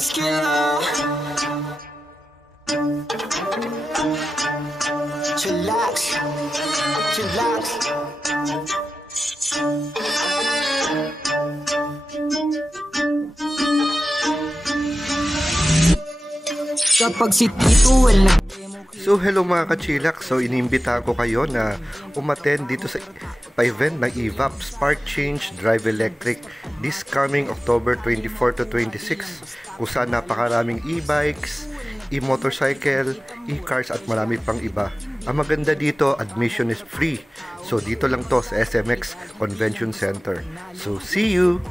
muscular. Chillax, chillax. Kapag si Tito So hello mga ka-chillax, so inimbita ko kayo na umattend dito sa pa-event ng EVAP Spark Change Drive Electric this coming October 24 to 26, kung saan napakaraming e-bikes, e-motorcycle, e-cars at marami pang iba. Ang maganda dito, admission is free. So dito lang to sa SMX Convention Center. So see you!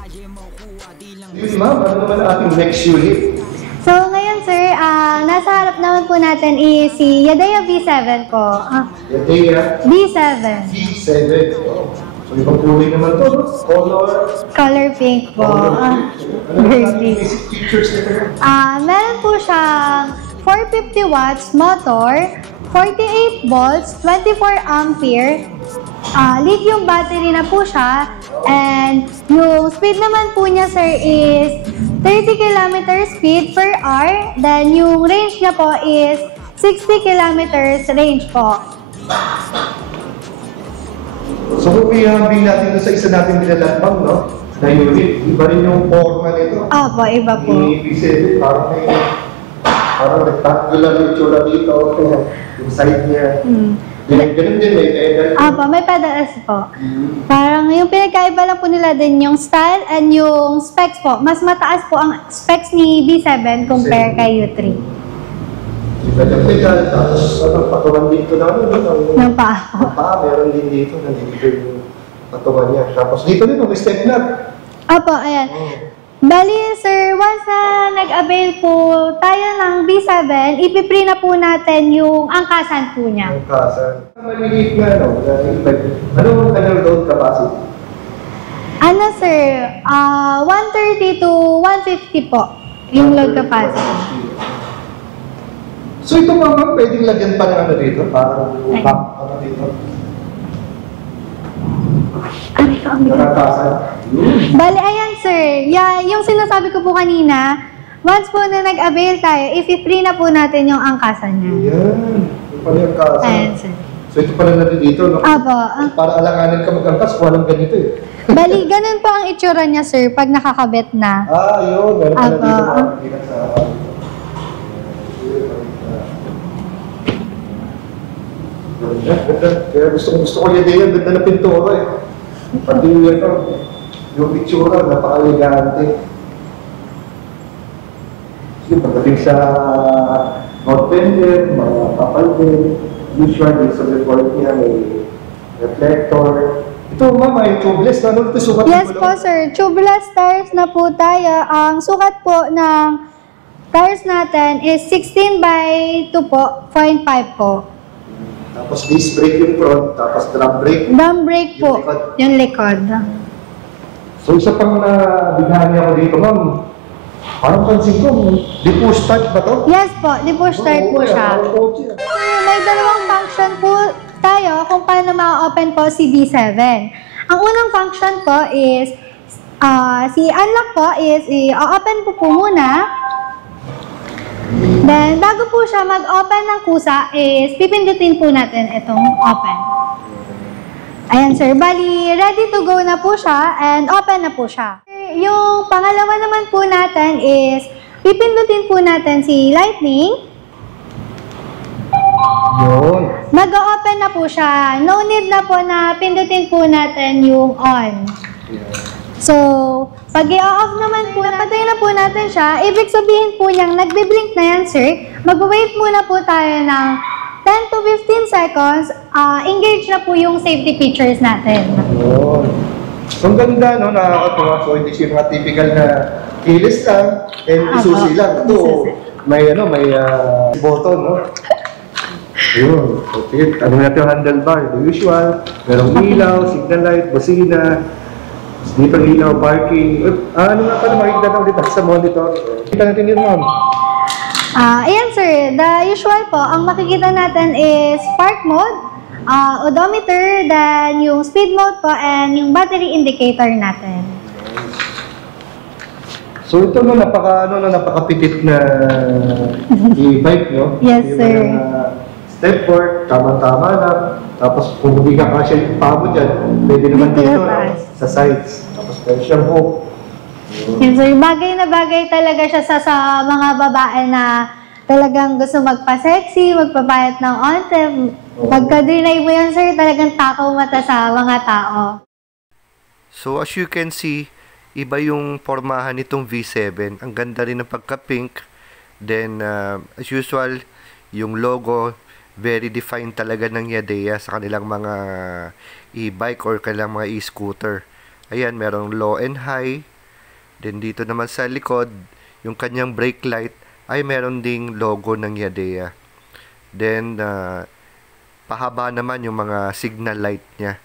Ma'am, ano naman ating next unit? So ngayon sir, nasa harap naman po natin is si Yadea V7 ko. Yadea V7. V7. Oh. So ibang kulay naman to, no? Color pink po. Ano naman ating basic features nito? Meron po siyang 450 watts motor, 48 volts, 24 ampere, lithium battery na po siya, and yung speed naman po niya sir is 30 km speed per hour, then yung range niya po is 60 kilometers range po. So kung ihambing natin doon sa isa natin nilalatbang, no? Na unit, iba rin yung forma nito. Opo, iba po. V7, parang rectangular yung tsura dito, yung side niya. Ganun din, may pedal. Opo, may pedals po. Parang yung pinagkaiba lang po nila din yung style and yung specs po. Mas mataas po ang specs ni V7 compare kay U3. Iba yung pedal, tapos patungan dito na Ng paa. Ang paa, meron din dito, nandito yung patungan niya. Tapos dito din, may step knob. Opo, ayan. Bali, sir, once na nag-avail po tayo ng V7, ipipree na po natin yung angkasan po niya. Angkasan. Maliliit na, no? Ano ang kanyang load capacity? Ano, sir? 130 to 150 po yung load capacity. So ito ma'am, pwedeng lagyan pa ng ano dito? Parang back, ano dito? Angkasan. Bali, ayan, sir. Yung sinasabi ko po kanina, once po na nag-avail tayo, ipipree na po natin yung angkasan niya. Ayan. Yung pala yung angkasan. Ayan, sir. So ito pala natin dito, no? Apo. Para alanganin ka mag-angkas, walang ganito eh. Bali, ganun po ang itsura niya, sir, pag nakakabit na. Yun. Meron pala dito makakita sa... Ganda. Kaya gusto ko yun din. Ganda na pintura eh. Pati yung itsura, napaka-elegante. Pagdating sa note pendant, mga kapal din, usually sa report niya may reflector. Ito ma'am, ay tubeless na. Ano ito sukat? Yes po sir, tubeless tires na po tayo. Ang sukat po ng tires natin is 16 by 2 po, 0.5 po. Tapos disc brake yung front, tapos drum brake. Drum brake po, yung likod. So isa pang nabighan niya ko dito ma'am, parang pansin ko, di-push start ba to? Yes po, di-push start po siya. May dalawang function po tayo kung paano ma-open po si V7. Ang unang function po is, si unlock po is, i-open po muna. Then, bago po siya mag-open ng kusa is, pipindutin po natin itong open. Ayan sir, bali, ready to go na po siya and open na po siya. Yung pangalawa naman po natin is, pipindutin po natin si lightning. Yun. Mag-open na po siya. No need na po na pindutin po natin yung on. So, pag i-off naman po, napatay na po natin siya, ibig sabihin po niyang nagbe-blink na yan, sir. Mag-wait muna po tayo ng 10 to 15 seconds. Engage na po yung safety features natin. Yun. So, ang ganda, no? Nakakatuwa. So, hindi siya mga typical na keyless lang and isusi lang. Ito, may button, no? Yun. Okay. Ano natin yung handlebar? The usual. Merong ilaw, signal light, busina. Dito ilaw, parking. Ano nga pala makikita na ulit sa monitor? Kita natin yun, ma'am. Ayan sir, the usual po, ang makikita natin is park mode, odometer, then yung speed mode po, and yung battery indicator natin. So ito no, napakapitit na e-bike, no? Yes, Yung sir. mga step fork, tama-tama lang. Tapos kung hindi ka kasya yung paa mo dyan, pwede naman Dito dito, sa no? taas. Sa sides. Tapos pwede siyang hook. Yes, sir. Bagay na bagay talaga siya sa mga babae na talagang gusto magpa-sexy, magpapayat ng onte. Pagka-deny mo yan, sir, talagang takaw mata sa mga tao. So as you can see, iba yung formahan nitong V7. Ang ganda rin ng pagka-pink. Then as usual, yung logo very defined talaga ng Yadea sa kanilang mga e-bike or kanilang mga e-scooter. Ayan, merong low and high. Then dito naman sa likod, yung kanyang brake light ay meron ding logo ng Yadea. Then pahaba naman yung mga signal light niya.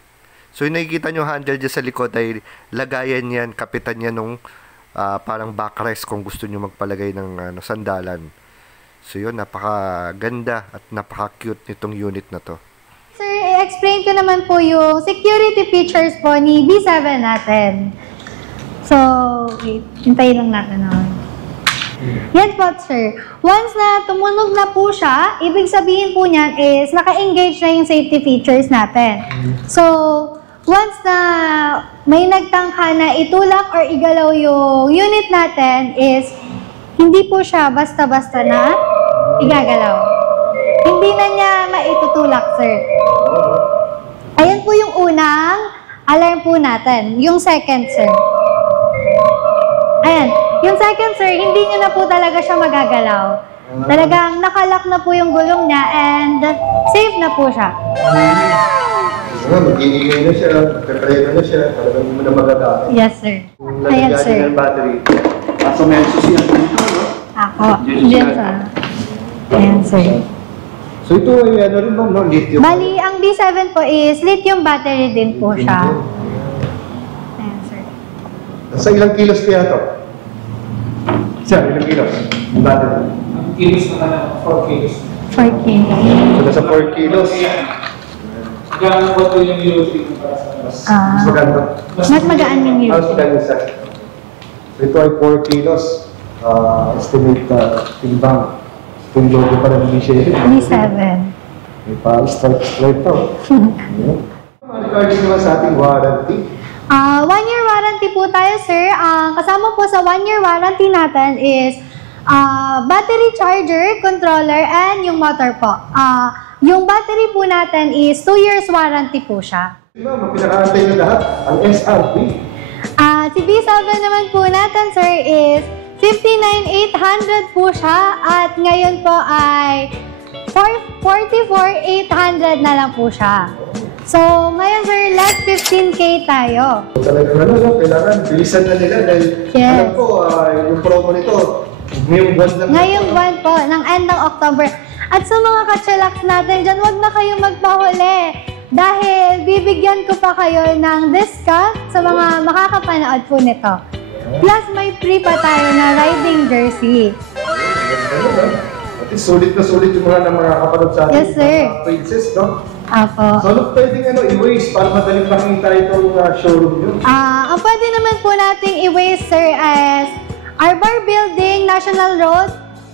So yung nakikita nyo handle dyan sa likod ay lagayan yan, kapitan niya nung parang backrest kung gusto nyo magpalagay ng sandalan. So yun, napakaganda at napaka-cute nitong unit na to. Sir, i-explain ko naman po yung security features po ni B7 natin. So, wait, hintayin lang natin naman. Yan po, sir. Once na tumunog na po siya, ibig sabihin po niyan is naka-engage na yung safety features natin. So, once na may nagtangka na itulak or igalaw yung unit natin is hindi po siya basta-basta na igagalaw. Hindi na niya maitutulak, sir. Ayan po yung unang alarm po natin. Yung second, sir. Ayan. Yung second, sir, hindi niya na po talaga siya magagalaw. Talagang nakalock na po yung gulong niya and safe na po siya. Mag-iingay na siya, magkakarena na siya, talagang hindi mo na magagamit. Yes, sir. Kung Ayan, lalagyan sir. niya ng battery. Kaso may susiyan dito, no? Ako. Diyan sa... Ayan, sir. So ito ay ano rin ba, no? Lithium. Bali, ang B7 po is lithium battery din po siya. Ayan, sir. Sa ilang kilos kaya ito? Sir, ilang kilos? Yung battery. Ang kilos na ka 4 kilos. 4K. So nasa 4 kilos. Gano'n po ito yung utility para sa mas. Mas maganda. Mas magaan yung Mas unit. maganda isa. So ito ay 4 kilos. Estimate timbang. Ito yung logo pa rin ng B7. B7. May pa-stripe to. Regarding naman sa ating warranty. 1-year warranty po tayo, sir. Kasama po sa 1-year warranty natin is battery charger, controller, and yung motor po. Yung battery po natin is 2 years warranty po siya. Ma'am, ang pinakaantay na lahat, ang SRP. Si B7 naman po natin, sir, is 59,800 po siya. At ngayon po ay 44,800 na lang po siya. So, ngayon, sir, last 15K tayo. Talagang ano, no? Kailangan bilisan na nila dahil Yes. alam ko, yung promo nito, ngayong buwan lang. Ngayong buwan po, ng end ng October. At sa mga katsalaks natin dyan, huwag na kayong magpahuli. Dahil bibigyan ko pa kayo ng discount sa mga makakapanood po nito. Plus, may free pa tayo na riding jersey. At least sulit na sulit yung mga kapanood sa ating Yes, sir. mga princess, no? Apo. So, ano pwedeng i-waste para madaling makita itong showroom nyo? Ang pwede naman po nating i-waste, sir, as Arbor Building, National Road,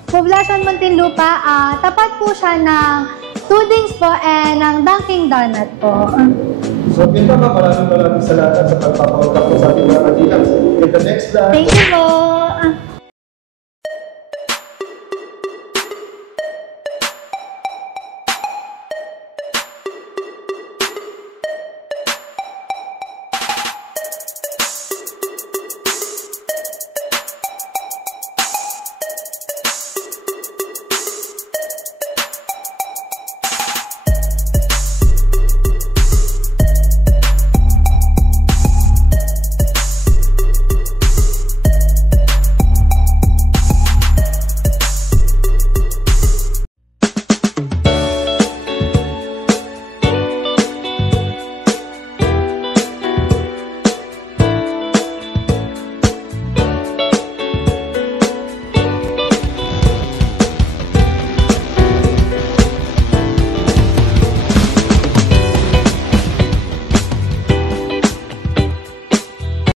Poblacion, Muntinlupa. Tapat po siya ng Tudings po and ng Dunkin' Donut po. So, yun ba, maraming salamat sa pagpapaunta po sa ating mga katilang. In the next vlog. Thank you po.